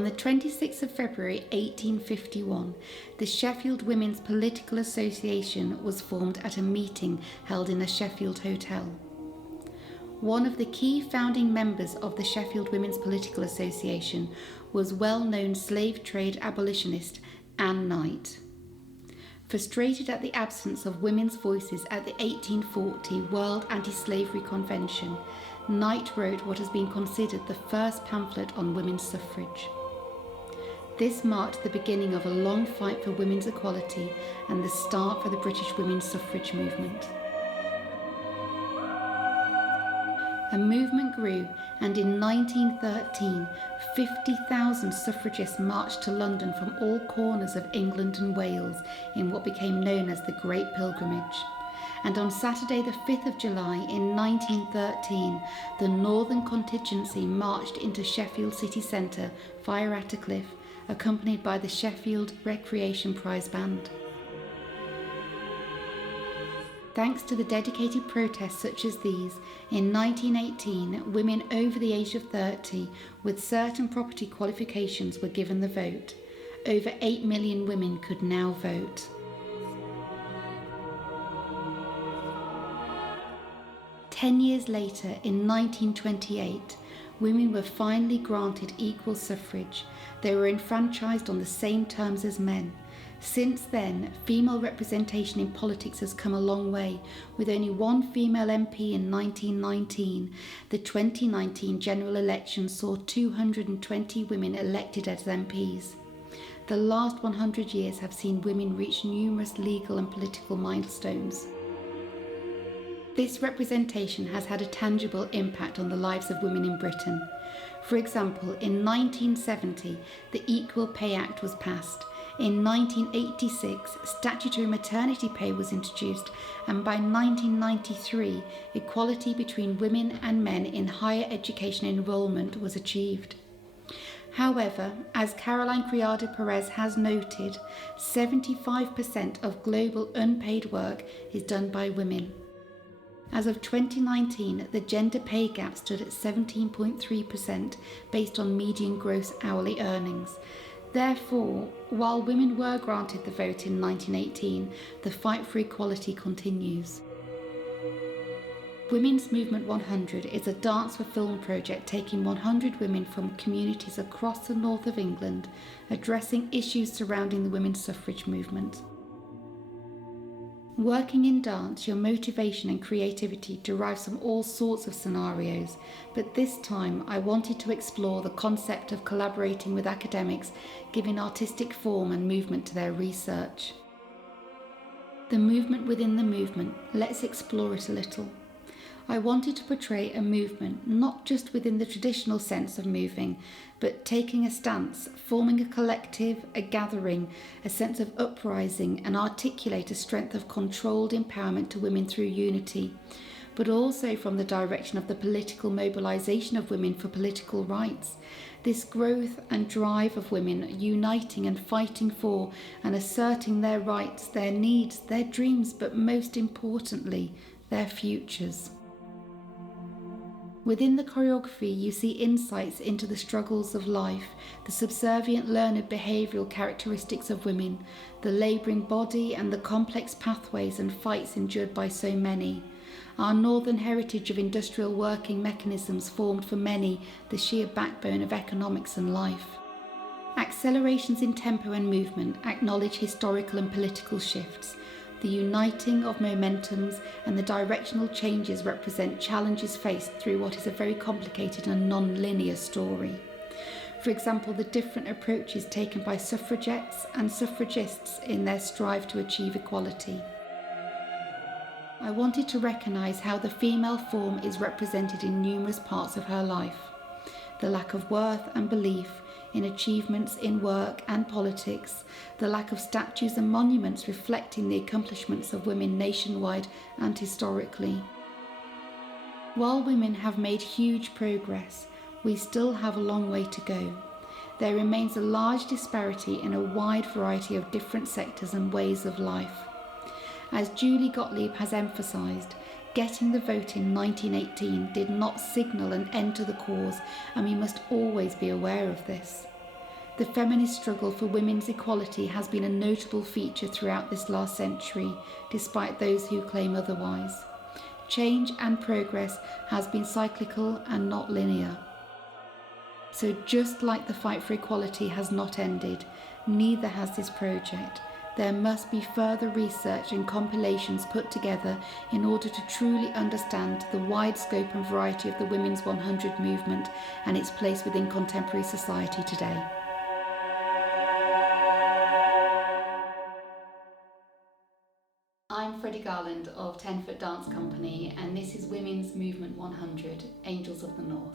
On the 26th of February 1851, the Sheffield Women's Political Association was formed at a meeting held in a Sheffield hotel. One of the key founding members of the Sheffield Women's Political Association was well-known slave trade abolitionist Anne Knight. Frustrated at the absence of women's voices at the 1840 World Anti-Slavery Convention, Knight wrote what has been considered the first pamphlet on women's suffrage. This marked the beginning of a long fight for women's equality and the start for the British women's suffrage movement. A movement grew, and in 1913, 50,000 suffragists marched to London from all corners of England and Wales in what became known as the Great Pilgrimage. And on Saturday the 5th of July in 1913, the Northern Contingency marched into Sheffield city centre via Attercliffe, accompanied by the Sheffield Recreation Prize Band. Thanks to the dedicated protests such as these, in 1918, women over the age of 30 with certain property qualifications were given the vote. Over 8 million women could now vote. Ten years later, in 1928, women were finally granted equal suffrage. They were enfranchised on the same terms as men. Since then, female representation in politics has come a long way, with only one female MP in 1919. The 2019 general election saw 220 women elected as MPs. The last 100 years have seen women reach numerous legal and political milestones. This representation has had a tangible impact on the lives of women in Britain. For example, in 1970, the Equal Pay Act was passed. In 1986, statutory maternity pay was introduced, and by 1993, equality between women and men in higher education enrolment was achieved. However, as Caroline Criado Perez has noted, 75% of global unpaid work is done by women. As of 2019, the gender pay gap stood at 17.3% based on median gross hourly earnings. Therefore, while women were granted the vote in 1918, the fight for equality continues. Women's Movement 100 is a dance for film project taking 100 women from communities across the north of England, addressing issues surrounding the women's suffrage movement. Working in dance, your motivation and creativity derives from all sorts of scenarios, but this time I wanted to explore the concept of collaborating with academics, giving artistic form and movement to their research. The movement within the movement, let's explore it a little. I wanted to portray a movement not just within the traditional sense of moving, but taking a stance, forming a collective, a gathering, a sense of uprising, and articulate a strength of controlled empowerment to women through unity, but also from the direction of the political mobilisation of women for political rights. This growth and drive of women uniting and fighting for and asserting their rights, their needs, their dreams, but most importantly, their futures. Within the choreography, you see insights into the struggles of life, the subservient learned behavioural characteristics of women, the labouring body and the complex pathways and fights endured by so many. Our northern heritage of industrial working mechanisms formed for many the sheer backbone of economics and life. Accelerations in tempo and movement acknowledge historical and political shifts. The uniting of momentums and the directional changes represent challenges faced through what is a very complicated and non-linear story. For example, the different approaches taken by suffragettes and suffragists in their strive to achieve equality. I wanted to recognise how the female form is represented in numerous parts of her life. The lack of worth and belief in achievements in work and politics, the lack of statues and monuments reflecting the accomplishments of women nationwide and historically. While women have made huge progress, we still have a long way to go. There remains a large disparity in a wide variety of different sectors and ways of life. As Julie Gottlieb has emphasised, getting the vote in 1918 did not signal an end to the cause, and we must always be aware of this. The feminist struggle for women's equality has been a notable feature throughout this last century, despite those who claim otherwise. Change and progress has been cyclical and not linear. So just like the fight for equality has not ended, neither has this project. There must be further research and compilations put together in order to truly understand the wide scope and variety of the Women's 100 movement and its place within contemporary society today. I'm Freddie Garland of 10 Foot Dance Company, and this is Women's Movement 100, Angels of the North.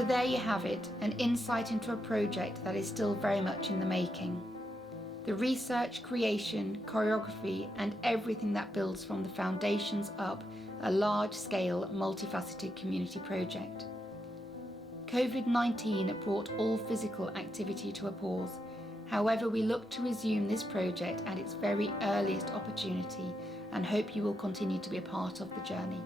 So there you have it, an insight into a project that is still very much in the making. The research, creation, choreography, and everything that builds from the foundations up a large-scale, multifaceted community project. COVID-19 brought all physical activity to a pause. However, we look to resume this project at its very earliest opportunity and hope you will continue to be a part of the journey.